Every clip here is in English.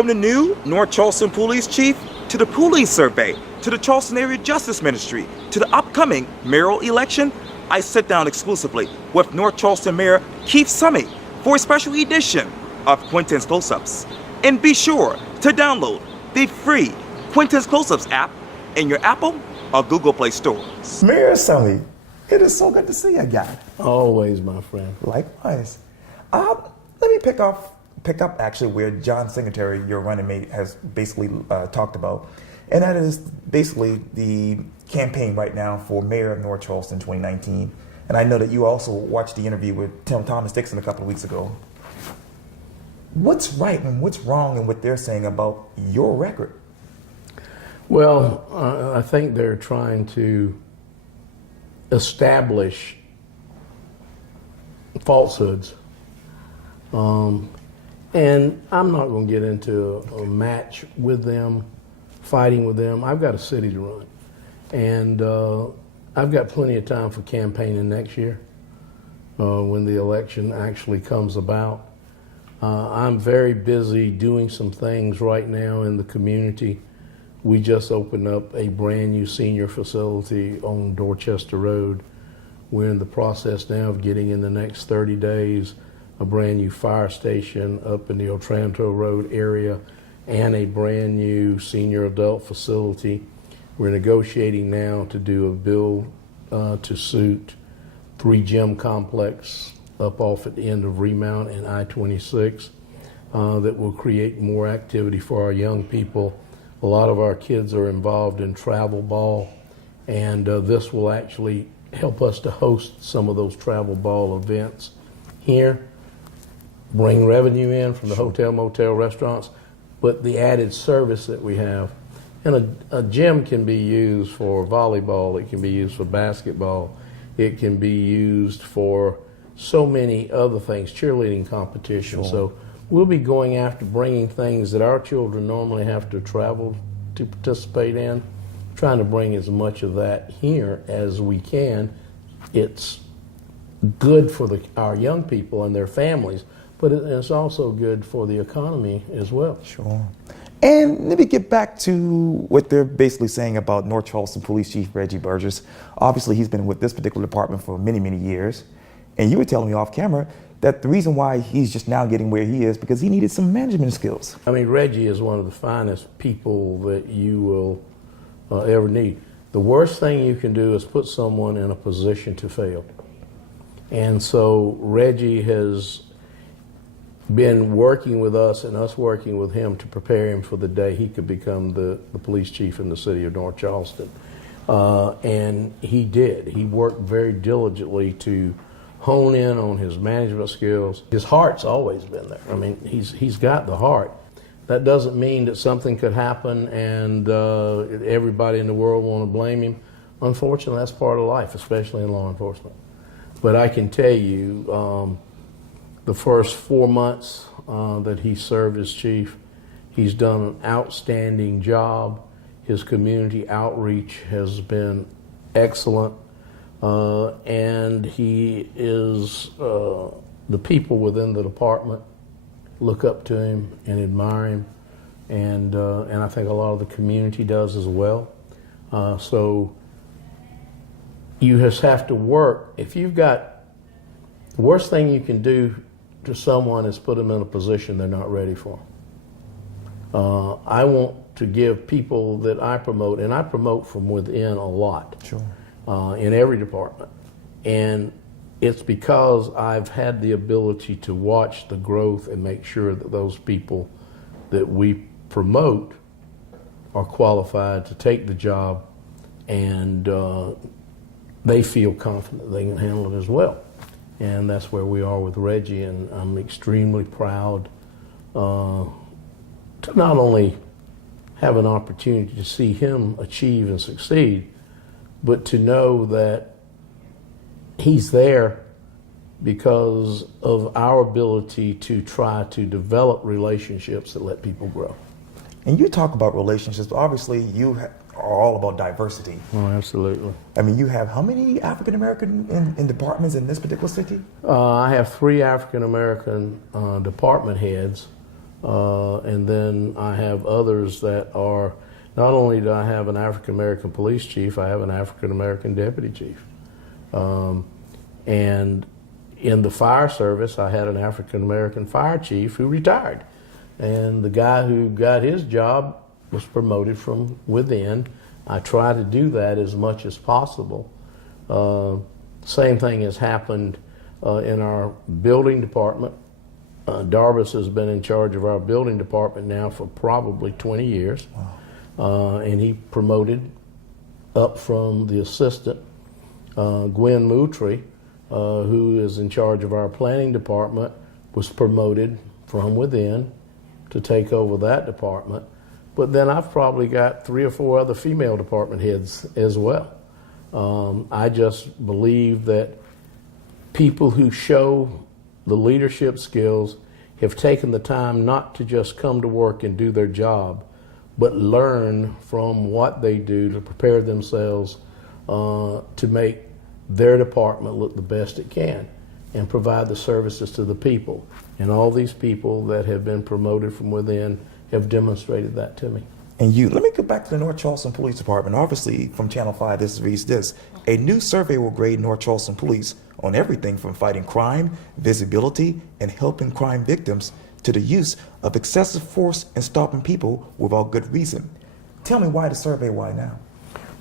From the new North Charleston Police Chief to the police survey to the Charleston Area Justice Ministry to the upcoming mayoral election, I sit down exclusively with North Charleston Mayor Keith Summey for a special edition of Quintin's Close-Ups. And be sure to download the free Quintin's Close-Ups app in your Apple or Google Play stores. Mayor Summey, it is so good to see you again. Always, my friend. Likewise. Let me pick up actually where John Singletary, your running mate, has basically talked about, and that is basically the campaign right now for mayor of North Charleston 2019. And I know that you also watched the interview with Thomas Dixon a couple of weeks ago. What's right and what's wrong in what they're saying about your record? Well, I think they're trying to establish falsehoods. And I'm not going to get into a match with them, fighting with them. I've got a city to run. And I've got plenty of time for campaigning next year when the election actually comes about. I'm very busy doing some things right now in the community. We just opened up a brand new senior facility on Dorchester Road. We're in the process now of getting in the next 30 days a brand new fire station up in the Otranto Road area and a brand new senior adult facility. We're negotiating now to do a build to suit 3 gym complex up off at the end of Remount and I-26 that will create more activity for our young people. A lot of our kids are involved in travel ball, and this will actually help us to host some of those travel ball events here, bring revenue in from the hotel, motel, restaurants, but the added service that we have. And a gym can be used for volleyball, it can be used for basketball, it can be used for so many other things, cheerleading competition. Sure. So we'll be going after bringing things that our children normally have to travel to participate in, trying to bring as much of that here as we can. It's good for our young people and their families, but it's also good for the economy as well. Sure. And let me get back to what they're basically saying about North Charleston Police Chief Reggie Burgess. Obviously, he's been with this particular department for many, many years. And you were telling me off camera that the reason why he's just now getting where he is because he needed some management skills. I mean, Reggie is one of the finest people that you will ever need. The worst thing you can do is put someone in a position to fail. And so Reggie has been working with us and us working with him to prepare him for the day he could become the police chief in the city of North Charleston. And he did. He worked very diligently to hone in on his management skills. His heart's always been there. I mean, he's got the heart. That doesn't mean that something could happen and everybody in the world want to blame him. Unfortunately, that's part of life, especially in law enforcement. But I can tell you, the first 4 months that he served as chief, he's done an outstanding job. His community outreach has been excellent. And he is, the people within the department look up to him and admire him. And I think a lot of the community does as well. So you just have to work. If you've got, the worst thing you can do to someone is put them in a position they're not ready for. I want to give people that I promote, and I promote from within a lot. Sure. In every department. And it's because I've had the ability to watch the growth and make sure that those people that we promote are qualified to take the job, and they feel confident they can handle it as well. And that's where we are with Reggie, and I'm extremely proud to not only have an opportunity to see him achieve and succeed, but to know that he's there because of our ability to try to develop relationships that let people grow. And you talk about relationships, but obviously you are all about diversity. Oh, absolutely. I mean, you have how many African American in departments in this particular city? I have 3 African American department heads And then I have others that are, not only do I have an African American police chief, I have an African American deputy chief. And in the fire service, I had an African American fire chief who retired. And the guy who got his job was promoted from within. I try to do that as much as possible. Same thing has happened in our building department. Darvis has been in charge of our building department now for probably 20 years. Wow. And he promoted up from the assistant. Gwen Moutry, who is in charge of our planning department, was promoted from within to take over that department. But then I've probably got 3 or 4 other female department heads as well. I just believe that people who show the leadership skills have taken the time not to just come to work and do their job, but learn from what they do to prepare themselves to make their department look the best it can and provide the services to the people. And all these people that have been promoted from within have demonstrated that to me. And let me go back to the North Charleston Police Department. Obviously, from Channel 5, this reads this. A new survey will grade North Charleston Police on everything from fighting crime, visibility, and helping crime victims to the use of excessive force and stopping people without good reason. Tell me why the survey, why now?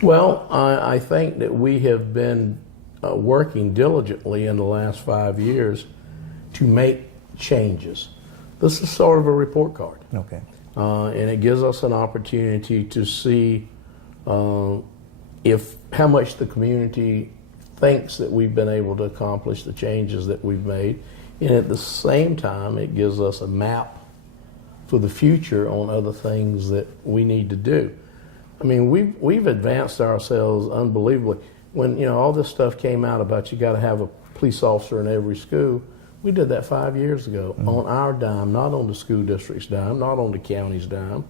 Well, I think that we have been working diligently in the last 5 years to make changes. This is sort of a report card. Okay. And it gives us an opportunity to see how much the community thinks that we've been able to accomplish the changes that we've made. And at the same time, it gives us a map for the future on other things that we need to do. I mean, we've advanced ourselves unbelievably. When all this stuff came out about you got to have a police officer in every school, we did that 5 years ago on our dime, not on the school district's dime, not on the county's dime.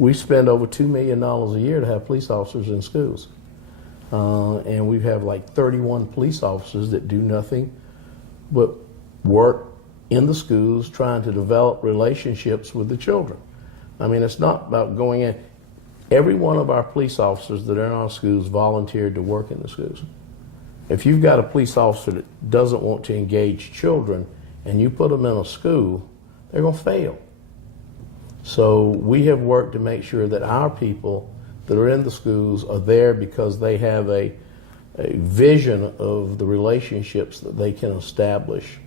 We spend over $2 million a year to have police officers in schools. And we have like 31 police officers that do nothing but work in the schools trying to develop relationships with the children. I mean, it's not about going in. Every one of our police officers that are in our schools volunteered to work in the schools. If you've got a police officer that doesn't want to engage children and you put them in a school, they're going to fail. So we have worked to make sure that our people that are in the schools are there because they have a vision of the relationships that they can establish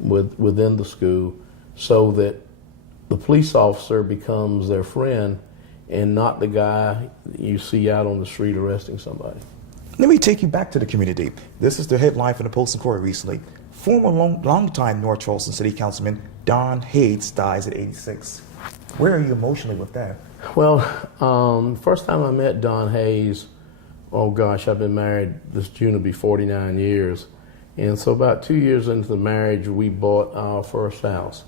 within the school so that the police officer becomes their friend and not the guy you see out on the street arresting somebody. Let me take you back to the community. This is the headline from the Post and Courier recently. Former longtime North Charleston City Councilman Don Hayes dies at 86. Where are you emotionally with that? Well, first time I met Don Hayes, oh gosh, I've been married, this June will be 49 years. And so about 2 years into the marriage, we bought our first house.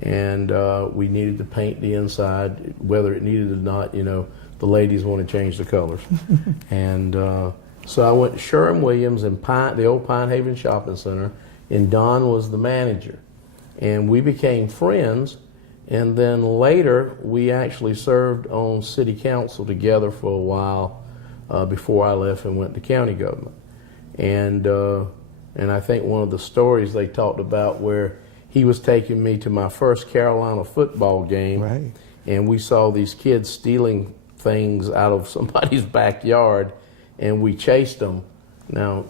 And we needed to paint the inside, whether it needed or not, the ladies want to change the colors. And so I went to Sherwin-Williams in the old Pine Haven Shopping Center, and Don was the manager. And we became friends, and then later we actually served on city council together for a while before I left and went to county government. And I think one of the stories they talked about where he was taking me to my first Carolina football game, right. And we saw these kids stealing things out of somebody's backyard, and we chased them. Now,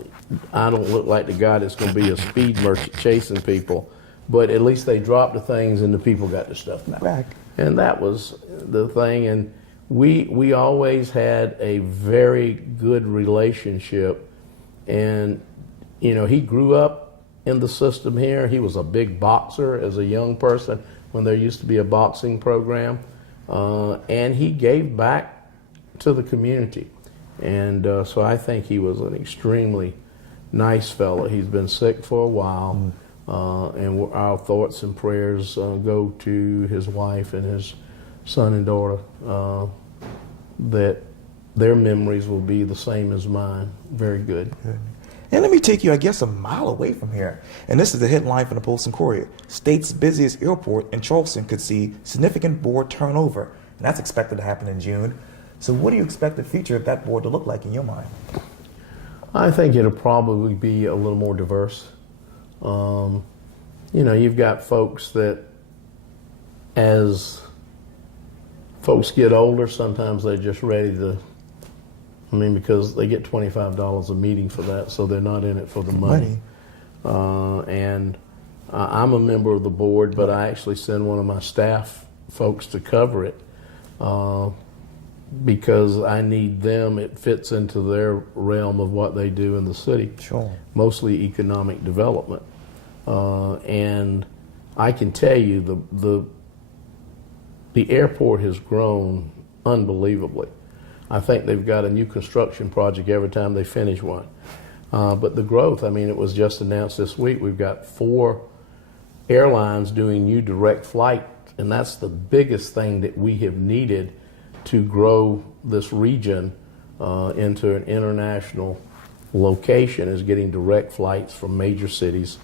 I don't look like the guy that's going to be a speed merchant chasing people, but at least they dropped the things and the people got the stuff back. And that was the thing. And we always had a very good relationship. And, he grew up in the system here. He was a big boxer as a young person when there used to be a boxing program. And he gave back to the community. And so I think he was an extremely nice fellow. He's been sick for a while. And our thoughts and prayers go to his wife and his son and daughter, that their memories will be the same as mine. Very good. And let me take you, I guess, a mile away from here. And this is the headline from the Post and Courier. State's busiest airport in Charleston could see significant board turnover. And that's expected to happen in June. So what do you expect the future of that board to look like in your mind? I think it'll probably be a little more diverse. You know, you've got folks that, as folks get older, sometimes they're just ready to, because they get $25 a meeting for that, so they're not in it for the money. And I'm a member of the board, but I actually send one of my staff folks to cover it because I need them. It fits into their realm of what they do in the city. Sure. Mostly Economic development. And I can tell you the airport has grown unbelievably. I think they've got a new construction project every time they finish one. But the growth, it was just announced this week, we've got 4 airlines doing new direct flight, and that's the biggest thing that we have needed to grow this region into an international location, is getting direct flights from major cities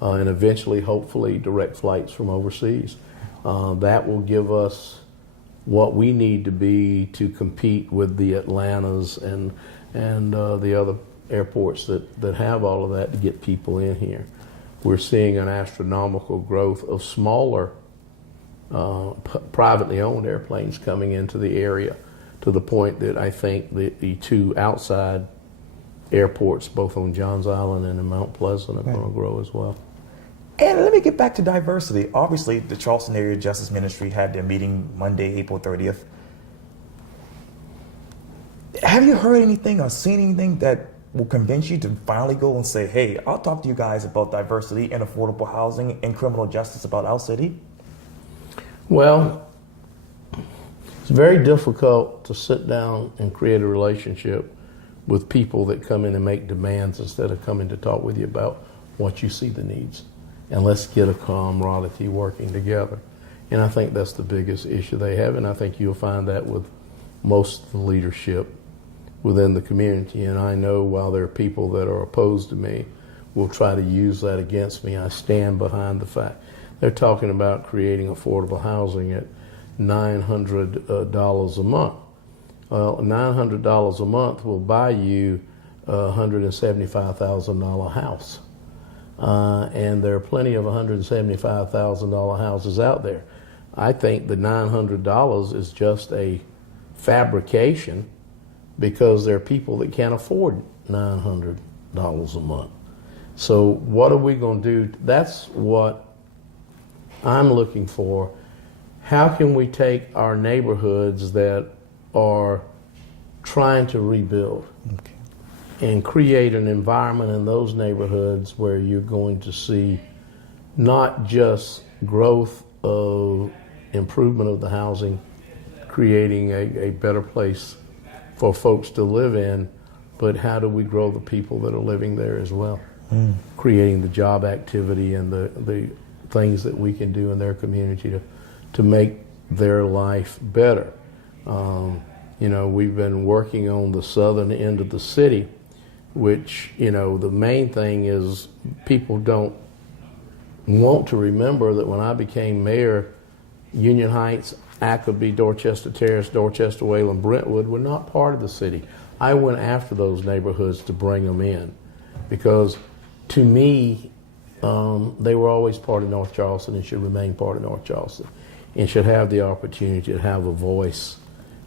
and eventually, hopefully, direct flights from overseas. That will give us what we need to be to compete with the Atlantas and the other airports that have all of that to get people in here. We're seeing an astronomical growth of smaller privately owned airplanes coming into the area, to the point that I think the 2 outside airports, both on Johns Island and in Mount Pleasant, are going to grow as well. And let me get back to diversity. Obviously, the Charleston Area Justice Ministry had their meeting Monday, April 30th. Have you heard anything or seen anything that will convince you to finally go and say, hey, I'll talk to you guys about diversity and affordable housing and criminal justice about our city? Well, it's very difficult to sit down and create a relationship with people that come in and make demands instead of coming to talk with you about what you see the needs. And let's get a camaraderie working together. And I think that's the biggest issue they have, and I think you'll find that with most of the leadership within the community. And I know while there are people that are opposed to me will try to use that against me, I stand behind the fact. They're talking about creating affordable housing at $900 a month. Well, $900 a month will buy you a $175,000 house. And there are plenty of $175,000 houses out there. I think the $900 is just a fabrication because there are people that can't afford $900 a month. So what are we going to do? That's what I'm looking for. How can we take our neighborhoods that are trying to rebuild and create an environment in those neighborhoods where you're going to see not just growth of improvement of the housing, creating a better place for folks to live in, but how do we grow the people that are living there as well? Creating the job activity and the things that we can do in their community to make their life better. We've been working on the southern end of the city, which, the main thing is people don't want to remember that when I became mayor, Union Heights, Ackleby, Dorchester Terrace, Dorchester, Wayland, Brentwood were not part of the city. I went after those neighborhoods to bring them in because, to me, they were always part of North Charleston and should remain part of North Charleston and should have the opportunity to have a voice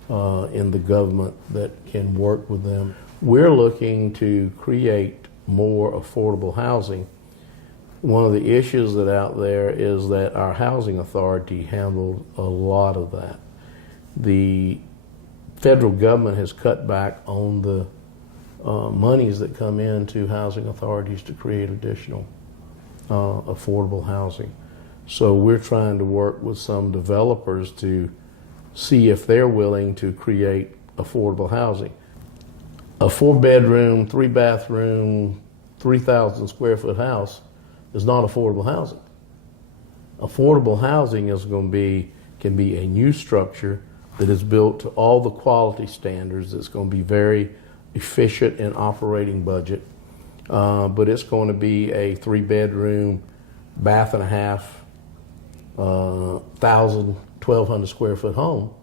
in the government that can work with them. We're looking to create more affordable housing. One of the issues that out there is that our housing authority handled a lot of that. The federal government has cut back on the monies that come into housing authorities to create additional affordable housing. So we're trying to work with some developers to see if they're willing to create affordable housing. A 4-bedroom, 3-bathroom, 3,000 square foot house is not affordable housing. Affordable housing can be a new structure that is built to all the quality standards, that's going to be very efficient in operating budget, but it's going to be a 3-bedroom, bath and a half, 1,200 square foot home.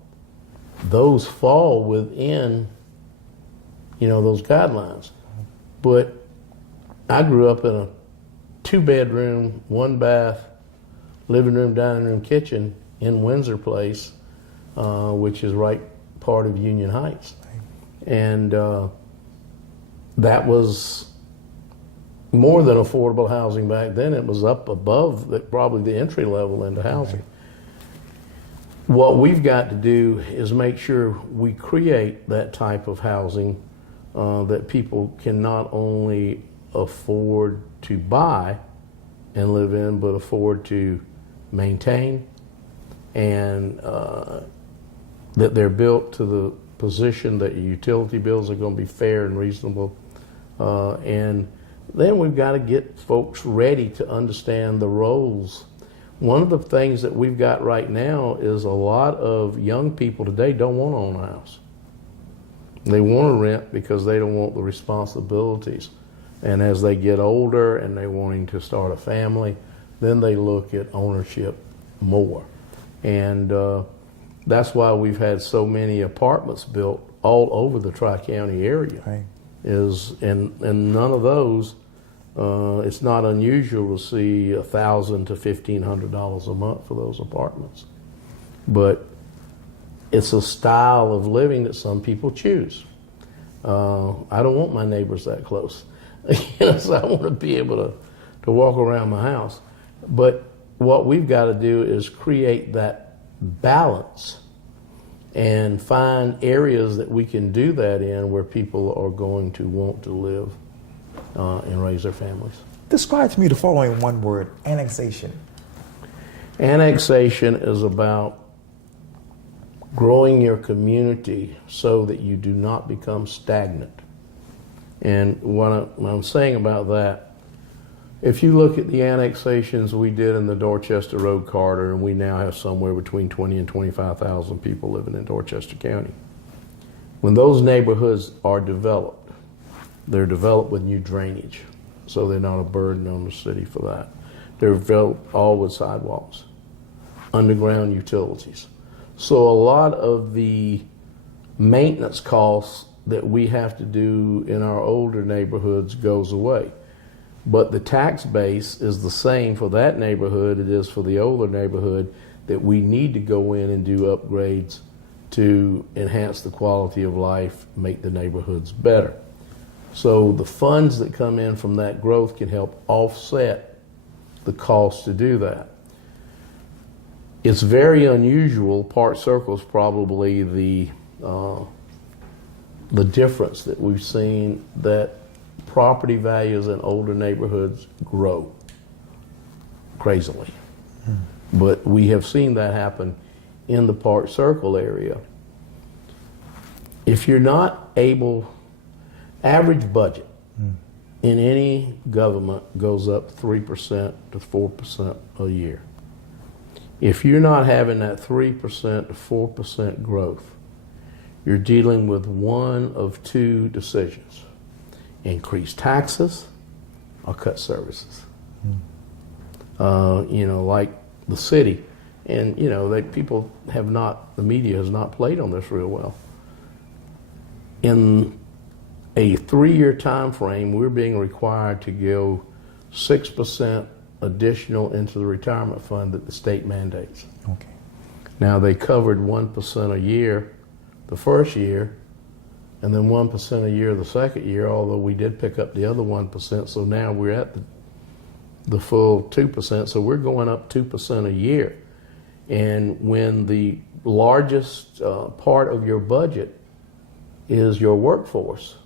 Those fall within, those guidelines. But I grew up in a 2-bedroom, 1-bath, living room, dining room, kitchen in Windsor Place, which is right part of Union Heights. And that was more than affordable housing back then. It was up above probably the entry level into housing. What we've got to do is make sure we create that type of housing that people can not only afford to buy and live in, but afford to maintain, and that they're built to the position that your utility bills are going to be fair and reasonable. And then we've got to get folks ready to understand the roles. One of the things that we've got right now is a lot of young people today don't want to own a house. They want to rent because they don't want the responsibilities. And as they get older and they're wanting to start a family, then they look at ownership more. And that's why we've had so many apartments built all over the Tri-County area. Right. And none of those, it's not unusual to see $1,000 to $1,500 a month for those apartments. But it's a style of living that some people choose. I don't want my neighbors that close. So I want to be able to walk around my house. But what we've got to do is create that balance and find areas that we can do that in where people are going to want to live and raise their families. Describe to me the following one word: annexation. Annexation is about growing your community so that you do not become stagnant. And what I'm saying about that, if you look at the annexations we did in the Dorchester Road corridor, and we now have somewhere between 20 and 25,000 people living in Dorchester County. When those neighborhoods are developed, they're developed with new drainage, so they're not a burden on the city for that. They're developed all with sidewalks, underground utilities. So a lot of the maintenance costs that we have to do in our older neighborhoods goes away. But the tax base is the same for that neighborhood it is for the older neighborhood, that we need to go in and do upgrades to enhance the quality of life, make the neighborhoods better. So the funds that come in from that growth can help offset the cost to do that. It's very unusual. Park Circle is probably the difference that we've seen, that property values in older neighborhoods grow crazily. But we have seen that happen in the Park Circle area. If you're not able, average budget in any government goes up 3% to 4% a year. If you're not having that 3% to 4% growth, you're dealing with one of two decisions: increase taxes or cut services. Like the city, and people have not, the media has not played on this real well. In a 3-year time frame, we're being required to go 6% additional into the retirement fund that the state mandates. Okay. Now, they covered 1% a year the first year, and then 1% a year the second year, although we did pick up the other 1%, so now we're at the full 2%, so we're going up 2% a year. And when the largest part of your budget is your workforce,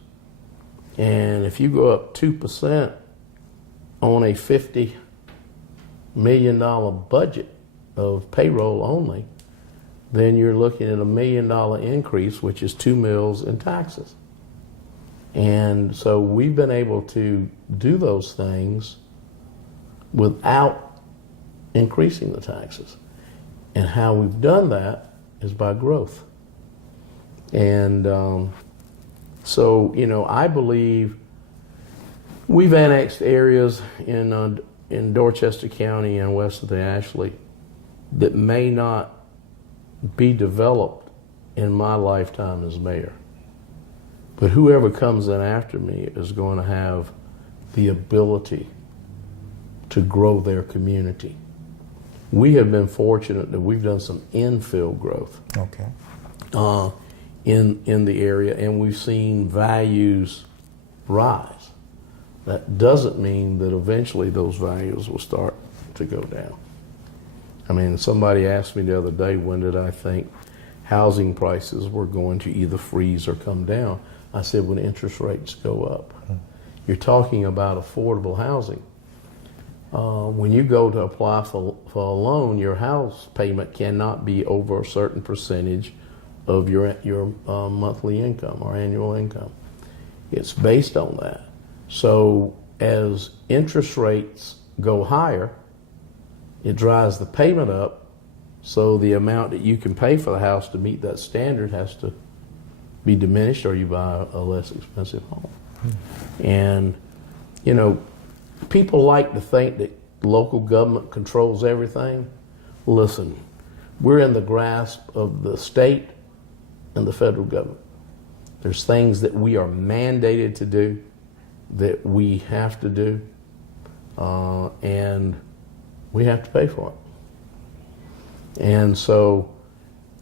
and if you go up 2% on a $50 million budget of payroll only, then you're looking at $1 million increase, which is $2 million in taxes. And so we've been able to do those things without increasing the taxes. And how we've done that is by growth. And I believe We've annexed areas in Dorchester County and west of the Ashley that may not be developed in my lifetime as mayor. But whoever comes in after me is going to have the ability to grow their community. We have been fortunate that we've done some infill growth in the area, and we've seen values rise. That doesn't mean that eventually those values will start to go down. I mean, somebody asked me the other day, when did I think housing prices were going to either freeze or come down? I said, when interest rates go up. You're talking about affordable housing. When you go to apply for a loan, your house payment cannot be over a certain percentage of your monthly income or annual income. It's based on that. So as interest rates go higher, it drives the payment up, so the amount that you can pay for the house to meet that standard has to be diminished, or you buy a less expensive home. And, you know, people like to think that local government controls everything. Listen, we're in the grasp of the state and the federal government. There's things that we are mandated to do, that we have to do, and we have to pay for it. And so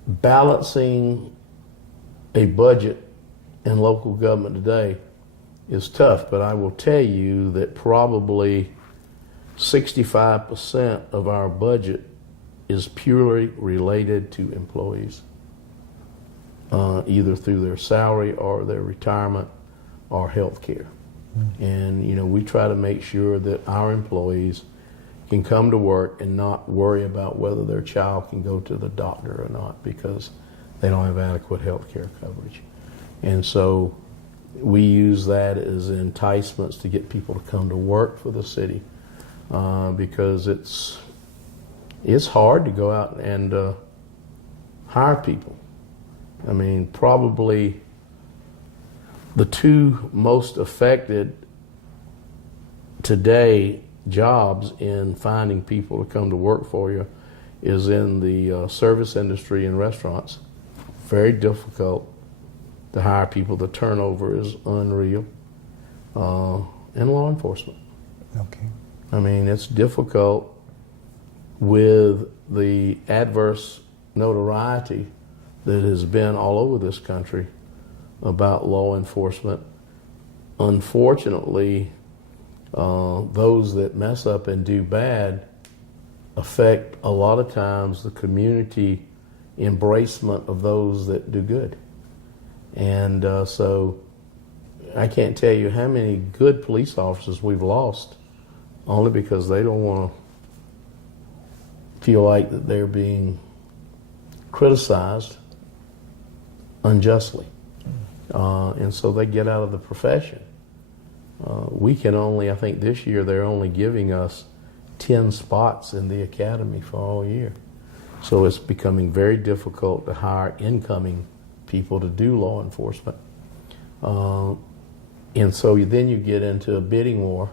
balancing a budget in local government today is tough, but I will tell you that probably 65% of our budget is purely related to employees, either through their salary or their retirement or health care. And, you know, we try to make sure that our employees can come to work and not worry about whether their child can go to the doctor or not because they don't have adequate health care coverage. And so we use that as enticements to get people to come to work for the city, because it's hard to go out and hire people. I mean, probably the two most affected today jobs in finding people to come to work for you is in the service industry and restaurants. Very difficult to hire people. The turnover is unreal. And law enforcement. Okay. I mean, it's difficult with the adverse notoriety that has been all over this country about law enforcement. Unfortunately, those that mess up and do bad affect a lot of times the community embracement of those that do good. And so I can't tell you how many good police officers we've lost only because they don't want to feel like that they're being criticized unjustly. And so they get out of the profession. We can only, I think this year they're only giving us 10 spots in the academy for all year. So it's becoming very difficult to hire incoming people to do law enforcement. And so then you get into a bidding war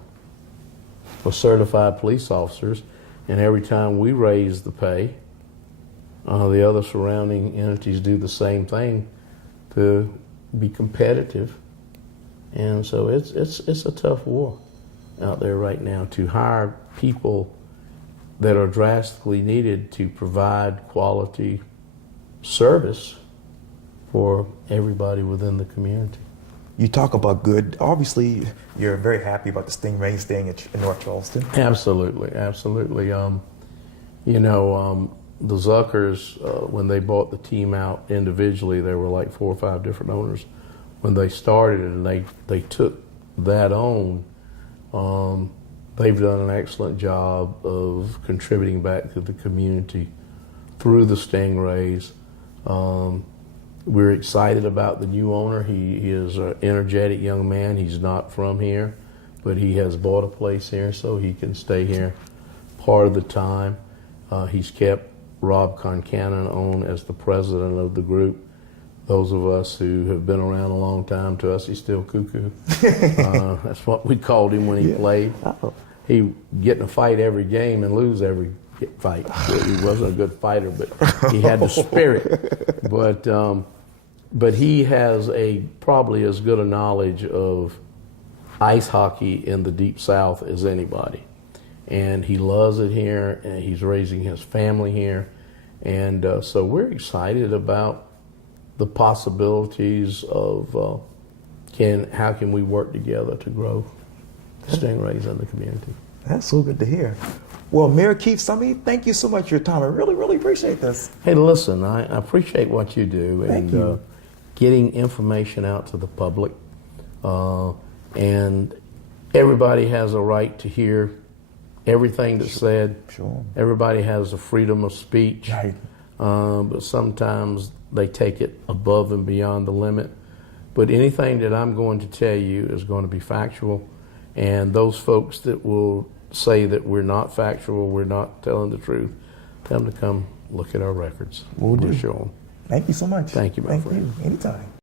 for certified police officers, and every time we raise the pay, the other surrounding entities do the same thing to be competitive. And so it's a tough war out there right now to hire people that are drastically needed to provide quality service for everybody within the community. You talk about good. Obviously, you're very happy about the Stingray staying in North Charleston. Absolutely, absolutely. You know, the Zuckers, when they bought the team out individually, there were like 4 or 5 different owners when they started, and they took that on. They've done an excellent job of contributing back to the community through the Stingrays. We're excited about the new owner. He is an energetic young man. He's not from here, but he has bought a place here so he can stay here part of the time. He's kept Rob Concannon on as the president of the group. Those of us who have been around a long time, to us, he's still cuckoo. That's what we called him when he played. Oh. He get in a fight every game and lose every fight. He wasn't a good fighter, but he had the spirit. But he has probably as good a knowledge of ice hockey in the Deep South as anybody. And he loves it here, and he's raising his family here. And so we're excited about the possibilities of how can we work together to grow stingrays in the community. That's so good to hear. Well, Mayor Keith Summey, thank you so much for your time. I really, really appreciate this. Hey, listen, I appreciate what you do and getting information out to the public. And everybody has a right to hear everything that's said. Sure. Everybody has the freedom of speech. Right. But sometimes they take it above and beyond the limit. But anything that I'm going to tell you is going to be factual. And those folks that will say that we're not factual, we're not telling the truth, tell them to come look at our records. We'll do. Show them. Thank you so much. Thank you, my friend. Thank you. Anytime.